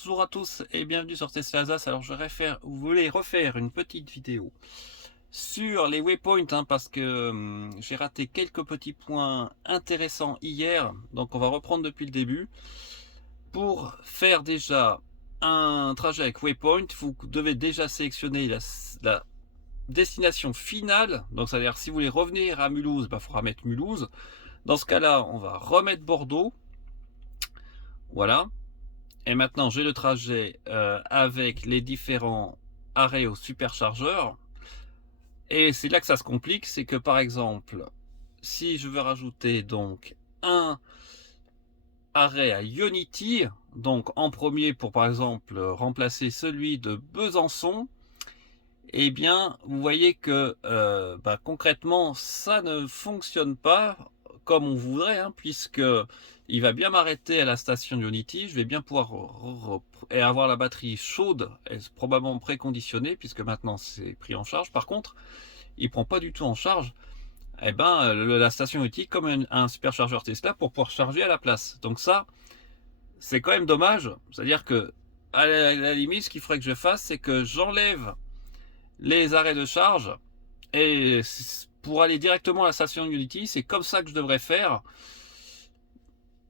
Bonjour à tous et bienvenue sur Tesla Alsace. Alors vous voulez refaire une petite vidéo sur les waypoints parce que j'ai raté quelques petits points intéressants hier. Donc on va reprendre depuis le début. Pour faire déjà un trajet avec waypoint, vous devez déjà sélectionner la destination finale. Donc c'est-à-dire si vous voulez revenir à Mulhouse, il faudra mettre Mulhouse. Dans ce cas-là, on va remettre Bordeaux. Voilà. Et maintenant, j'ai le trajet avec les différents arrêts au superchargeur. Et c'est là que ça se complique, c'est que par exemple, si je veux rajouter donc un arrêt à Unity, donc en premier pour par exemple remplacer celui de Besançon, eh bien, vous voyez que concrètement, ça ne fonctionne pas comme on voudrait, hein, puisque il va bien m'arrêter à la station Unity. Je vais bien pouvoir et avoir la batterie chaude, et probablement préconditionnée, puisque maintenant c'est pris en charge. Par contre, il prend pas du tout en charge la station Unity comme un superchargeur Tesla pour pouvoir charger à la place. Donc ça, c'est quand même dommage. C'est-à-dire que à la limite, ce qu'il faudrait que je fasse, c'est que j'enlève les arrêts de charge et pour aller directement à la station Unity, c'est comme ça que je devrais faire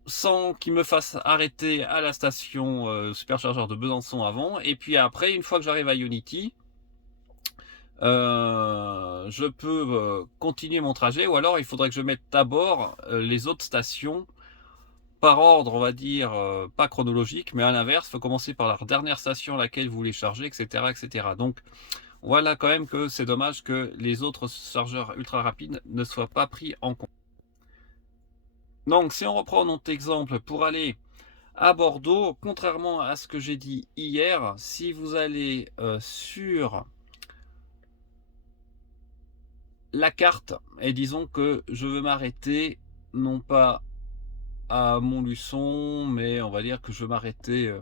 sans qu'il me fasse arrêter à la station superchargeur de Besançon avant. Et puis après, une fois que j'arrive à Unity, je peux continuer mon trajet, ou alors il faudrait que je mette d'abord les autres stations par ordre, on va dire, pas chronologique, mais à l'inverse, il faut commencer par la dernière station à laquelle vous voulez charger, etc., etc. Donc voilà quand même que c'est dommage que les autres chargeurs ultra rapides ne soient pas pris en compte. Donc si on reprend notre exemple pour aller à Bordeaux, contrairement à ce que j'ai dit hier, si vous allez sur la carte et disons que je veux m'arrêter non pas à Montluçon, mais on va dire que je veux m'arrêter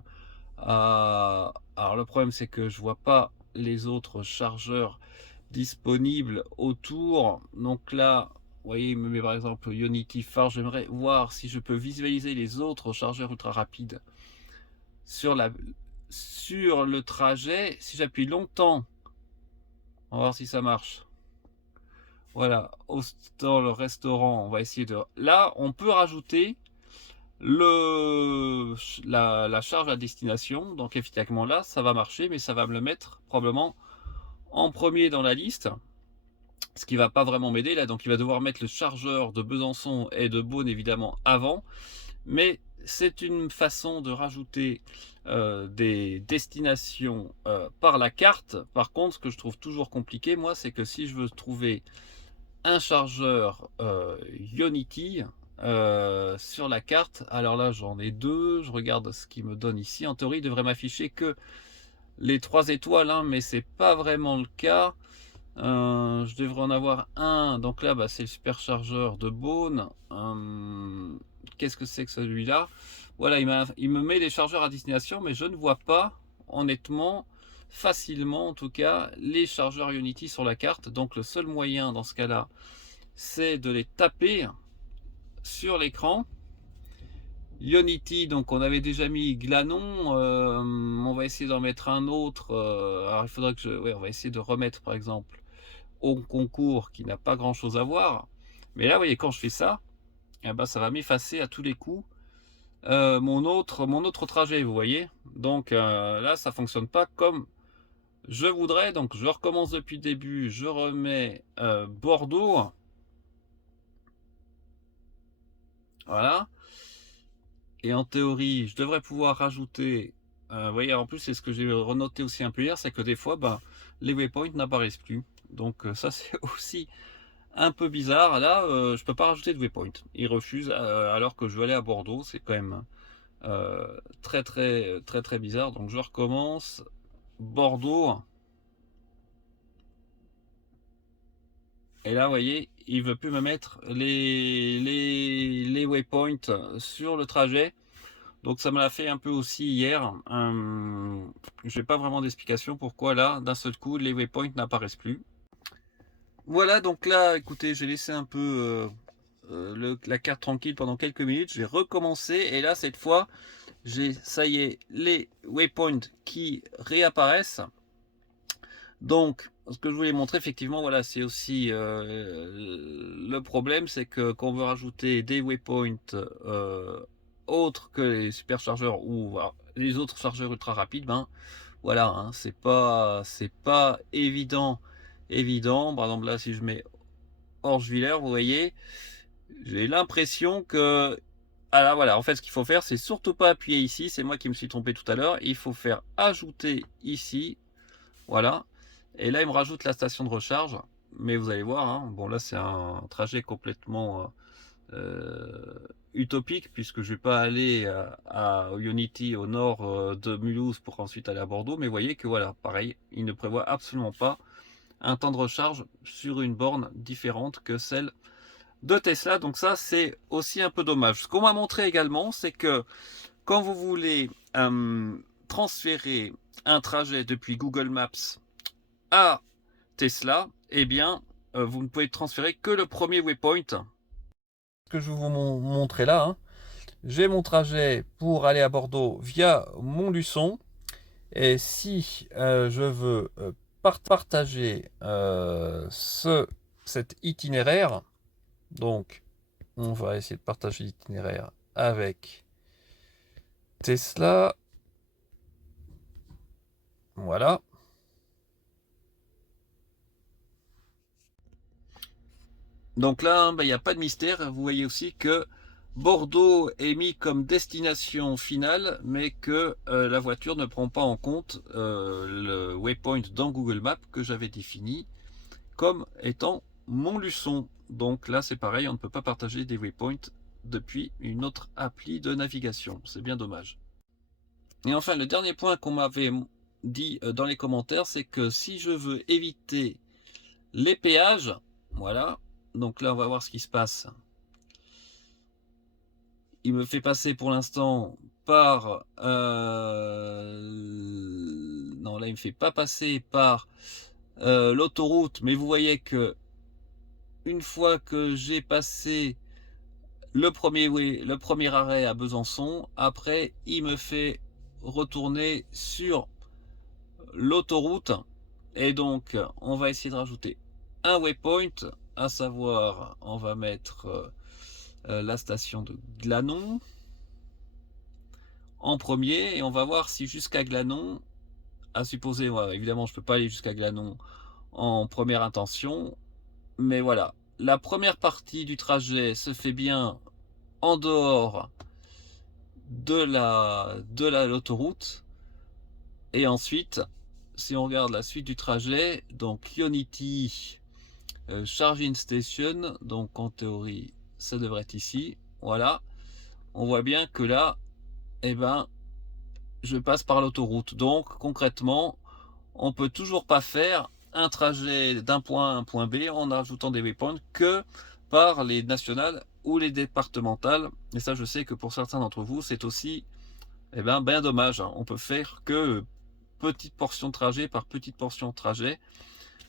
à... Alors le problème c'est que je vois pas les autres chargeurs disponibles autour. Donc là, vous voyez, il me met par exemple Unity Phare. J'aimerais voir si je peux visualiser les autres chargeurs ultra rapides sur le trajet. Si j'appuie longtemps, on va voir si ça marche. Voilà, dans le restaurant, on va essayer de... Là, on peut rajouter la charge à destination. Donc effectivement là, ça va marcher, mais ça va me le mettre probablement en premier dans la liste. Ce qui va pas vraiment m'aider là, donc il va devoir mettre le chargeur de Besançon et de Beaune évidemment avant, mais c'est une façon de rajouter des destinations par la carte. Par contre, ce que je trouve toujours compliqué, moi, c'est que si je veux trouver un chargeur Unity sur la carte, alors là j'en ai deux, je regarde ce qu'il me donne ici. En théorie, il devrait m'afficher que les 3 étoiles, hein, mais c'est pas vraiment le cas. Je devrais en avoir un. Donc là, c'est le superchargeur de Beaune. Qu'est-ce que c'est que celui-là? Voilà, il me met les chargeurs à destination, mais je ne vois pas, honnêtement, facilement en tout cas, les chargeurs Unity sur la carte. Donc le seul moyen dans ce cas-là, c'est de les taper sur l'écran. Unity, donc on avait déjà mis Glanon, on va essayer d'en mettre un autre. Alors il faudrait que on va essayer de remettre par exemple au concours qui n'a pas grand chose à voir. Mais là, vous voyez, quand je fais ça, ça va m'effacer à tous les coups mon autre trajet, vous voyez. Donc là, ça fonctionne pas comme je voudrais. Donc je recommence depuis le début, je remets Bordeaux. Voilà. Et en théorie, je devrais pouvoir rajouter, vous voyez, en plus, c'est ce que j'ai renoté aussi un peu hier, c'est que des fois, les waypoints n'apparaissent plus. Donc ça, c'est aussi un peu bizarre. Là, je peux pas rajouter de waypoint. Il refuse alors que je veux aller à Bordeaux. C'est quand même très très très très bizarre. Donc je recommence. Bordeaux. Et là, vous voyez, il veut plus me mettre les waypoints sur le trajet. Donc ça me l'a fait un peu aussi hier. Je n'ai pas vraiment d'explication pourquoi là, d'un seul coup, les waypoints n'apparaissent plus. Voilà, donc là, écoutez, j'ai laissé un peu la carte tranquille pendant quelques minutes. J'ai recommencé et là, cette fois, ça y est, les waypoints qui réapparaissent. Donc, ce que je voulais montrer, effectivement, voilà, c'est aussi le problème, c'est que quand on veut rajouter des waypoints autres que les superchargeurs ou voilà, les autres chargeurs ultra rapides, ben voilà, hein, c'est pas évident. Par exemple, là, si je mets Orgewiller, vous voyez, j'ai l'impression que alors voilà, en fait, ce qu'il faut faire, c'est surtout pas appuyer ici. C'est moi qui me suis trompé tout à l'heure. Il faut faire ajouter ici. Voilà. Et là, il me rajoute la station de recharge. Mais vous allez voir, hein, bon là, c'est un trajet complètement utopique puisque je vais pas aller à Unity au nord de Mulhouse pour ensuite aller à Bordeaux. Mais vous voyez que voilà, pareil, il ne prévoit absolument pas un temps de recharge sur une borne différente que celle de Tesla. Donc ça, c'est aussi un peu dommage. Ce qu'on m'a montré également, c'est que quand vous voulez transférer un trajet depuis Google Maps à Tesla, eh bien, vous ne pouvez transférer que le premier waypoint. Ce que je vais vous montrer là, hein. J'ai mon trajet pour aller à Bordeaux via Montluçon. Et si je veux partager cet itinéraire, donc on va essayer de partager l'itinéraire avec Tesla. Voilà. Donc là, il n'y a pas de mystère. Vous voyez aussi que Bordeaux est mis comme destination finale, mais que la voiture ne prend pas en compte le waypoint dans Google Maps que j'avais défini comme étant Montluçon. Donc là, c'est pareil, on ne peut pas partager des waypoints depuis une autre appli de navigation. C'est bien dommage. Et enfin, le dernier point qu'on m'avait dit dans les commentaires, c'est que si je veux éviter les péages, voilà, donc là, on va voir ce qui se passe. Il me fait passer pour l'instant par... non, là, il me fait pas passer par l'autoroute, mais vous voyez que une fois que j'ai passé le premier arrêt à Besançon, après, il me fait retourner sur l'autoroute. Et donc, on va essayer de rajouter un waypoint, à savoir, on va mettre la station de Glanon en premier, et on va voir si jusqu'à Glanon, à supposer, voilà, évidemment, je peux pas aller jusqu'à Glanon en première intention, mais voilà, la première partie du trajet se fait bien en dehors de l'autoroute. Et ensuite, si on regarde la suite du trajet, donc Ionity Charging Station, donc en théorie, ça devrait être ici. Voilà, on voit bien que là, eh ben, je passe par l'autoroute. Donc concrètement, on peut toujours pas faire un trajet d'un point à un point B en ajoutant des waypoints que par les nationales ou les départementales. Et ça, je sais que pour certains d'entre vous, c'est aussi bien dommage, hein. On peut faire que petite portion de trajet par petite portion de trajet.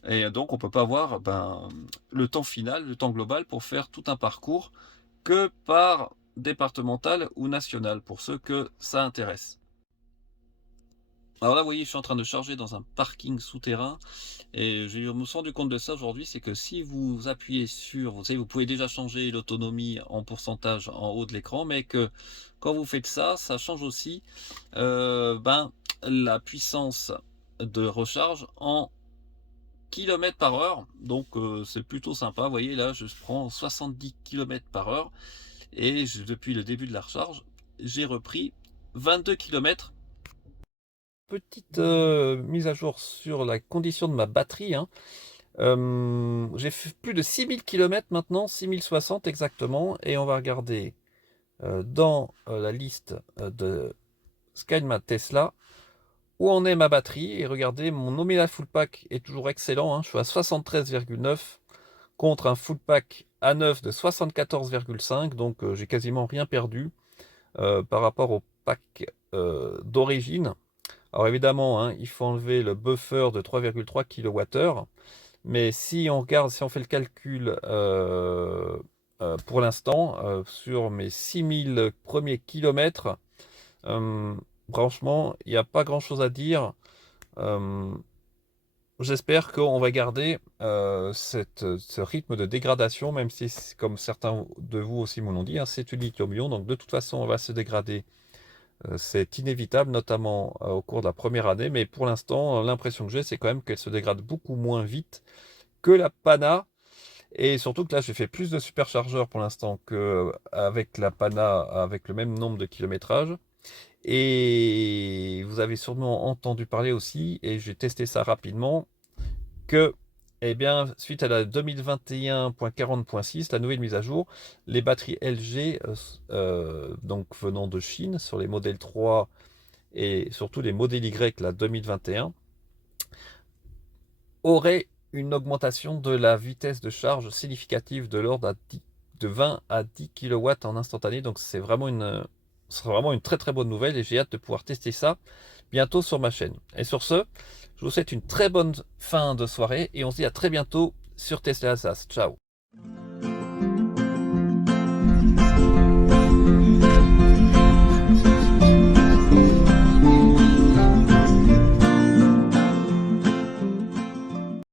Et donc, on peut pas avoir le temps final, le temps global pour faire tout un parcours que par départemental ou national, pour ceux que ça intéresse. Alors là, vous voyez, je suis en train de charger dans un parking souterrain et je me suis rendu compte de ça aujourd'hui, c'est que si vous appuyez sur, vous savez, vous pouvez déjà changer l'autonomie en pourcentage en haut de l'écran, mais que quand vous faites ça, ça change aussi la puissance de recharge en kilomètres par heure. Donc c'est plutôt sympa. Vous voyez, là, je prends 70 km par heure et depuis le début de la recharge, j'ai repris 22 km. Petite mise à jour sur la condition de ma batterie, hein. J'ai fait plus de 6000 km maintenant, 6060 exactement, et on va regarder dans la liste de SkyMat Tesla où en est ma batterie, et regardez, mon nominal full pack est toujours excellent, hein. Je suis à 73,9 contre un full pack A9 de 74,5, donc j'ai quasiment rien perdu par rapport au pack d'origine. Alors évidemment, hein, il faut enlever le buffer de 3,3 kWh, mais si on regarde, si on fait le calcul pour l'instant, sur mes 6000 premiers kilomètres, Euh, Franchement, il n'y a pas grand-chose à dire. Euh, J'espère qu'on va garder ce rythme de dégradation, même si, comme certains de vous aussi me l'ont dit, hein, c'est une lithium-ion, donc de toute façon, on va se dégrader. C'est inévitable, notamment au cours de la première année, mais pour l'instant, l'impression que j'ai, c'est quand même qu'elle se dégrade beaucoup moins vite que la Pana. Et surtout que là, j'ai fait plus de superchargeurs pour l'instant qu'avec la Pana, avec le même nombre de kilométrage. Et vous avez sûrement entendu parler aussi, et j'ai testé ça rapidement, que, eh bien, suite à la 2021.40.6, la nouvelle mise à jour, les batteries LG, donc venant de Chine, sur les modèles 3 et surtout les modèles Y, la 2021, auraient une augmentation de la vitesse de charge significative de l'ordre de 20 à 10 kW en instantané. Donc ce sera vraiment une très très bonne nouvelle et j'ai hâte de pouvoir tester ça bientôt sur ma chaîne. Et sur ce, je vous souhaite une très bonne fin de soirée et on se dit à très bientôt sur Tesla Assas. Ciao!